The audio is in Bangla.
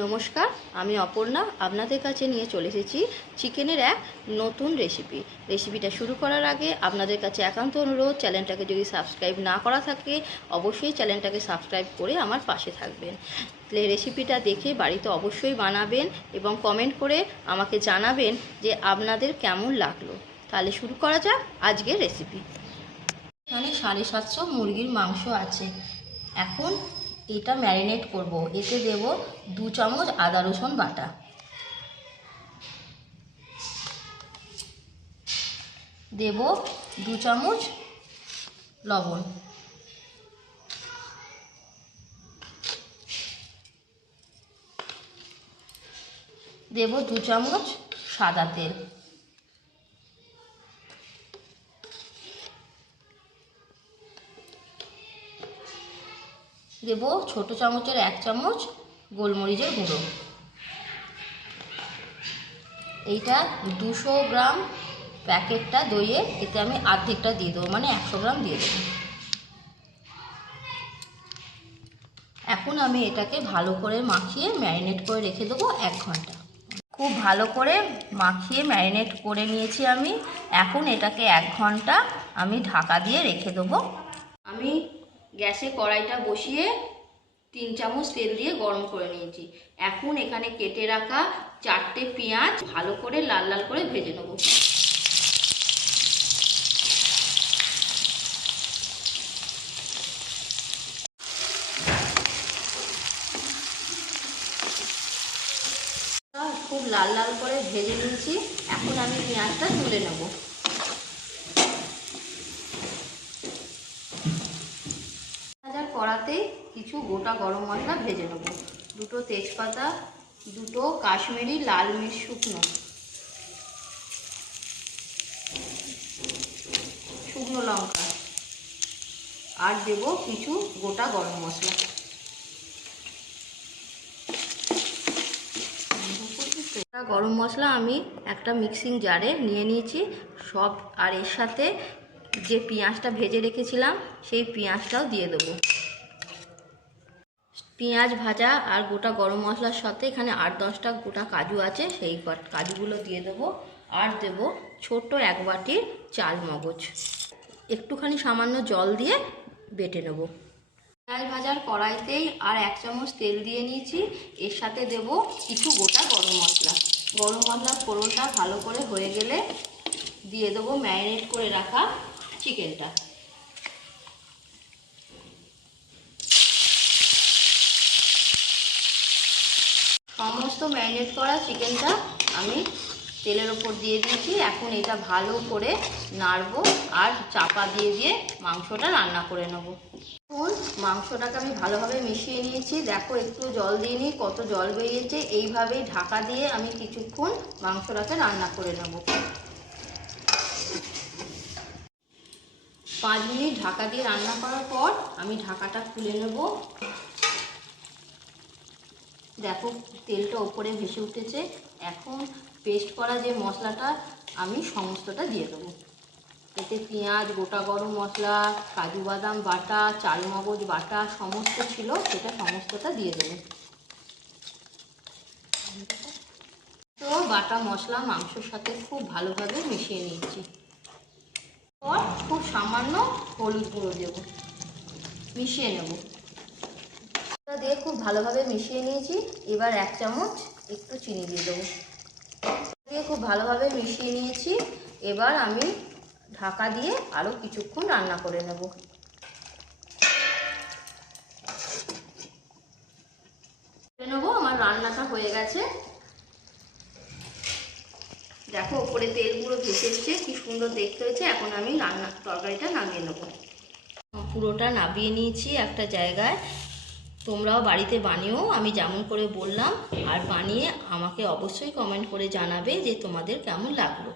নমস্কার, আমি অপর্ণা আপনাদের কাছে নিয়ে চলে এসেছি চিকেনের এক নতুন রেসিপিটা শুরু করার আগে আপনাদের কাছে একান্ত অনুরোধ, চ্যানেলটাকে যদি সাবস্ক্রাইব না করা থাকে অবশ্যই চ্যানেলটাকে সাবস্ক্রাইব করে আমার পাশে থাকবেন। রেসিপিটা দেখে বাড়িতে অবশ্যই বানাবেন এবং কমেন্ট করে আমাকে জানাবেন যে আপনাদের কেমন লাগলো। তাহলে শুরু করা যাক আজকের রেসিপি। এখানে 750 মুরগির মাংস আছে। এখন এটা ম্যারিনেট করব। এতে দেব 2 চামচ আদা রসুন বাটা, দেব 2 চামচ লবণ, দেব 2 চামচ সাদা তেল, দেব ছোট চামচের 1 চামচ গোলমরিচের গুঁড়ো। এইটা 200 গ্রাম প্যাকেটটা দইয়ের, এতে আমি অর্ধেকটা দিয়ে দেবো, মানে 100 গ্রাম দিয়ে দেবো। এখন আমি এটাকে ভালো করে মাখিয়ে ম্যারিনেট করে রেখে দেবো 1 ঘন্টা। খুব ভালো করে মাখিয়ে ম্যারিনেট করে নিয়েছি আমি। এখন এটাকে 1 ঘন্টা আমি ঢাকা দিয়ে রেখে দেবো। আমি গ্যাসে কড়াইটা বসিয়ে 3 চামচ তেল দিয়ে গরম করে নিয়েছি। এখন এখানে কেটে রাখা 4টে পেঁয়াজ ভালো করে লাল লাল করে ভেজে নেব। খুব লাল লাল করে ভেজে নিয়েছি। এখন আমি পেঁয়াজটা তুলে নেব। কড়াতে কিছু গোটা গরম মশলা ভেজে নেব। 2টো তেজপাতা, 2টো কাশ্মীরি লাল মির্চ শুকনো লঙ্কা, আর দেব কিছু গোটা গরম মশলা। গরম মশলা আমি একটা মিক্সিং জারে নিয়ে নিয়েছি সব, আর এর সাথে যে পেঁয়াজটা ভেজে রেখেছিলাম সেই পেঁয়াজটাও দিয়ে দেবো। পেঁয়াজ ভাজা আর গোটা গরম মশলার সাথে এখানে 8-10টা গোটা কাজু আছে, সেই কাজুগুলো দিয়ে দেবো। আর দেব ছোট্ট 1 বাটি চাল মগজ। একটুখানি সামান্য জল দিয়ে বেটে নেব। পেঁয়াজ ভাজার কড়াইতেই আর 1 চামচ তেল দিয়ে নিয়েছি। এর সাথে দেব কিছু গোটা গরম মশলা। গরম মশলার ফোড়নটা ভালো করে হয়ে গেলে দিয়ে দেবো ম্যারিনেট করে রাখা চিকেনটা। সমস্ত ম্যারিনেট করা চিকেনটা আমি তেলের ওপর দিয়ে দিয়েছি। এখন এটা ভালো করে নাড়বো আর চাপা দিয়ে দিয়ে মাংসটা রান্না করে নেব। এখন মাংসটাকে আমি ভালোভাবে মিশিয়ে নিয়েছি। দেখো একটু জল দিয়ে নিই, কত জল বেরিয়েছে। এইভাবেই ঢাকা দিয়ে আমি কিছুক্ষণ মাংসটাকে রান্না করে নেব। 5 মিনিট ঢাকা দিয়ে রান্না করার পর আমি ঢাকাটা খুলে নেব। দেখো তেলটা ওপরে ভেসে উঠেছে। এখন পেস্ট করা যে মশলাটা আমি সমস্তটা দিয়ে দেবো। এতে পেঁয়াজ, গোটা গরম মশলা, কাজু বাদাম বাটা, চাল মগজ বাটা সমস্ত ছিল, সেটা সমস্তটা দিয়ে দেবো। তো বাটা মশলা মাংসের সাথে খুব ভালোভাবে মিশিয়ে নিচ্ছি। পর খুব সামান্য হলুদ গুঁড়ো দেবো, মিশিয়ে নেব। দিয়ে খুব ভালোভাবে মিশিয়ে নিয়েছি। এবার 1 চামচ একটু চিনি দিয়ে দেবো। দিয়ে খুব ভালোভাবে মিশিয়ে নিয়েছি। এবার আমি ঢাকা দিয়ে আরও কিছুক্ষণ রান্না করে নেব। আমার রান্নাটা হয়ে গেছে। দেখো ওপরে তেলগুলো ভেসে এসছে, কি সুন্দর দেখতে হয়েছে। এখন আমি তরকারিটা নামিয়ে নেব। পুরোটা নামিয়ে নিয়েছি একটা জায়গায়। তোমরাও বাড়িতে বানিও আমি যেমন করে বললাম, আর বানিয়ে আমাকে অবশ্যই কমেন্ট করে জানাবে যে তোমাদের কেমন লাগলো।